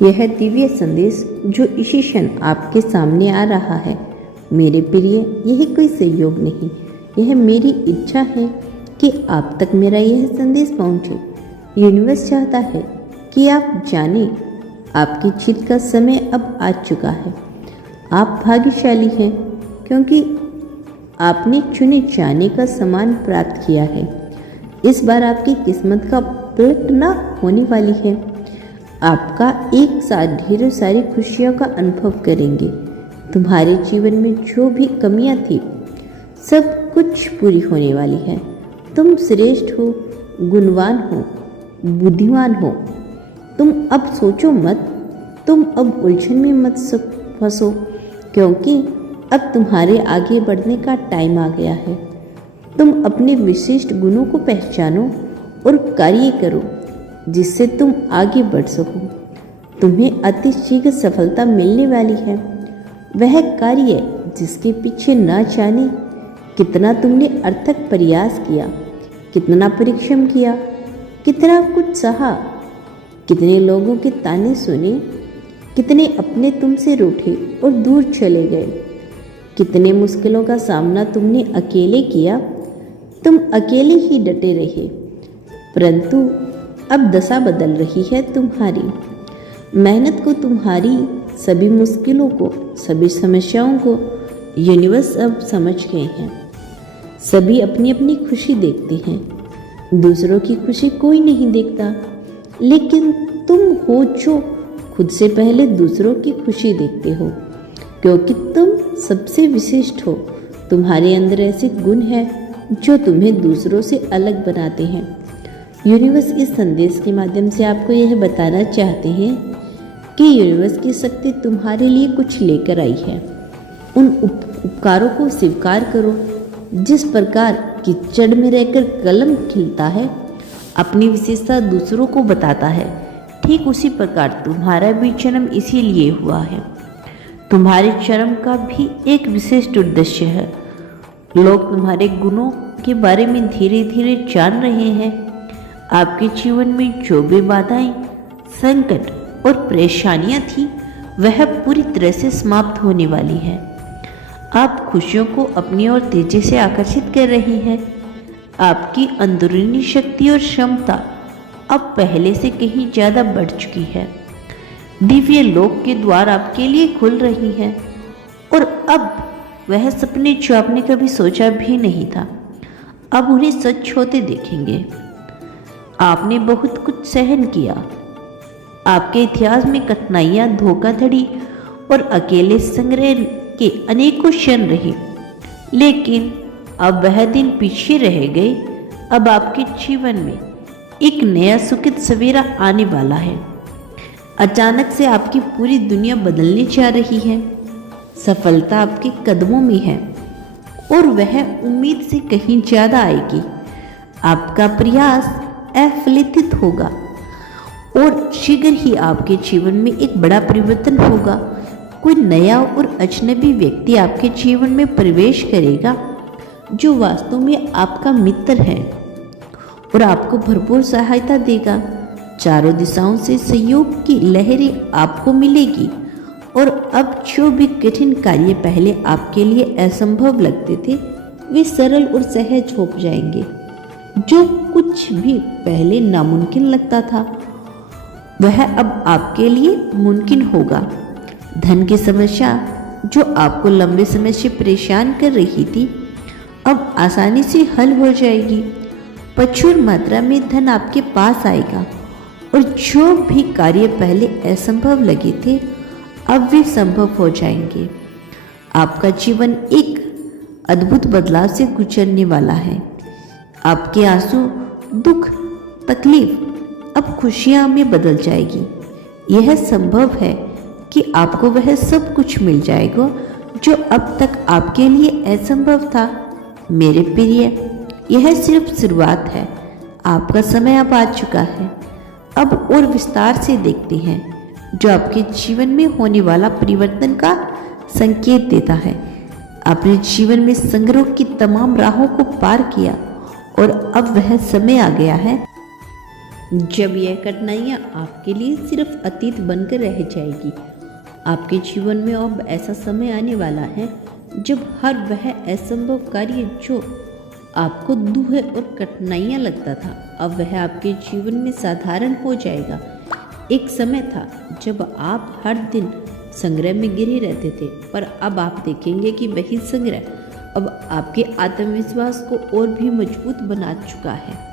यह दिव्य संदेश जो इसी क्षण आपके सामने आ रहा है, मेरे प्रिय, यह कोई संयोग नहीं, यह मेरी इच्छा है कि आप तक मेरा यह संदेश पहुंचे। यूनिवर्स चाहता है कि आप जानें, आपकी जीत का समय अब आ चुका है। आप भाग्यशाली हैं क्योंकि आपने चुने जाने का सम्मान प्राप्त किया है। इस बार आपकी किस्मत का पलटना होने वाली है। आपका एक साथ ढेरों सारी खुशियों का अनुभव करेंगे। तुम्हारे जीवन में जो भी कमियां थी, सब कुछ पूरी होने वाली है। तुम श्रेष्ठ हो, गुणवान हो, बुद्धिमान हो। तुम अब सोचो मत, तुम अब उलझन में मत फंसो, क्योंकि अब तुम्हारे आगे बढ़ने का टाइम आ गया है। तुम अपने विशिष्ट गुणों को पहचानो और कार्य करो जिससे तुम आगे बढ़ सको। तुम्हें अति शीघ्र सफलता मिलने वाली है। वह कार्य जिसके पीछे ना जाने कितना तुमने अर्थक प्रयास किया, कितना परिश्रम किया, कितना कुछ सहा, कितने लोगों के ताने सुने, कितने अपने तुमसे रूठे और दूर चले गए, कितने मुश्किलों का सामना तुमने अकेले किया। तुम अकेले ही डटे रहे, परंतु अब दशा बदल रही है तुम्हारी। मेहनत को, तुम्हारी सभी मुश्किलों को, सभी समस्याओं को यूनिवर्स अब समझ गए हैं। सभी अपनी अपनी खुशी देखते हैं, दूसरों की खुशी कोई नहीं देखता। लेकिन तुम हो जो खुद से पहले दूसरों की खुशी देखते हो, क्योंकि तुम सबसे विशिष्ट हो। तुम्हारे अंदर ऐसे गुण हैं जो तुम्हें दूसरों से अलग बनाते हैं। यूनिवर्स इस संदेश के माध्यम से आपको यह बताना चाहते हैं कि यूनिवर्स की शक्ति तुम्हारे लिए कुछ लेकर आई है। उन उपकारों को स्वीकार करो। जिस प्रकार कीचड़ में रहकर कलम खिलता है, अपनी विशेषता दूसरों को बताता है, ठीक उसी प्रकार तुम्हारा भी जन्म इसीलिए हुआ है। तुम्हारे जन्म का भी एक विशिष्ट उद्देश्य है। लोग तुम्हारे गुणों के बारे में धीरे धीरे जान रहे हैं। आपके जीवन में जो भी बाधाएं, संकट और परेशानियां थी, वह पूरी तरह से समाप्त होने वाली है। आप खुशियों को अपनी ओर तेजी से आकर्षित कर रही हैं। आपकी अंदरूनी शक्ति और क्षमता अब पहले से कहीं ज़्यादा बढ़ चुकी है। दिव्य लोक के द्वार आपके लिए खुल रही हैं और अब वह सपने जो आपने कभी सोचा भी नहीं था, अब उन्हें सच होते देखेंगे। आपने बहुत कुछ सहन किया। आपके इतिहास में कठिनाइयाँ, धोखाधड़ी और अकेले संग्रह के अनेकों क्षण रहे, लेकिन अब वह दिन पीछे रह गए। अब आपके जीवन में एक नया सुखद सवेरा आने वाला है। अचानक से आपकी पूरी दुनिया बदलने जा रही है। सफलता आपके कदमों में है और वह उम्मीद से कहीं ज़्यादा आएगी। आपका प्रयास अफलित होगा और शीघ्र ही आपके जीवन में एक बड़ा परिवर्तन होगा। कोई नया और अजनबी व्यक्ति आपके जीवन में प्रवेश करेगा जो वास्तव में आपका मित्र है और आपको भरपूर सहायता देगा। चारों दिशाओं से सहयोग की लहरें आपको मिलेगी और अब जो भी कठिन कार्य पहले आपके लिए असंभव लगते थे, वे सरल और सहज हो जाएंगे। जो कुछ भी पहले नामुमकिन लगता था, वह अब आपके लिए मुमकिन होगा। धन की समस्या जो आपको लंबे समय से परेशान कर रही थी, अब आसानी से हल हो जाएगी। प्रचुर मात्रा में धन आपके पास आएगा और जो भी कार्य पहले असंभव लगे थे, अब वे संभव हो जाएंगे। आपका जीवन एक अद्भुत बदलाव से गुजरने वाला है। आपके आंसू, दुख, तकलीफ अब खुशियां में बदल जाएगी। यह संभव है कि आपको वह सब कुछ मिल जाएगा जो अब तक आपके लिए असंभव था। मेरे प्रिय, यह सिर्फ शुरुआत है। आपका समय अब आ चुका है। अब और विस्तार से देखते हैं, जो आपके जीवन में होने वाला परिवर्तन का संकेत देता है। आपने जीवन में संग्रह की तमाम राहों को पार किया और अब वह समय आ गया है जब यह कठिनाइयाँ आपके लिए सिर्फ अतीत बनकर रह जाएगी। आपके जीवन में अब ऐसा समय आने वाला है जब हर वह असंभव कार्य जो आपको दुह और कठिनाइयाँ लगता था, अब वह आपके जीवन में साधारण हो जाएगा। एक समय था जब आप हर दिन संग्रह में गिरे रहते थे, पर अब आप देखेंगे कि वही संग्रह अब आपके आत्मविश्वास को और भी मजबूत बना चुका है।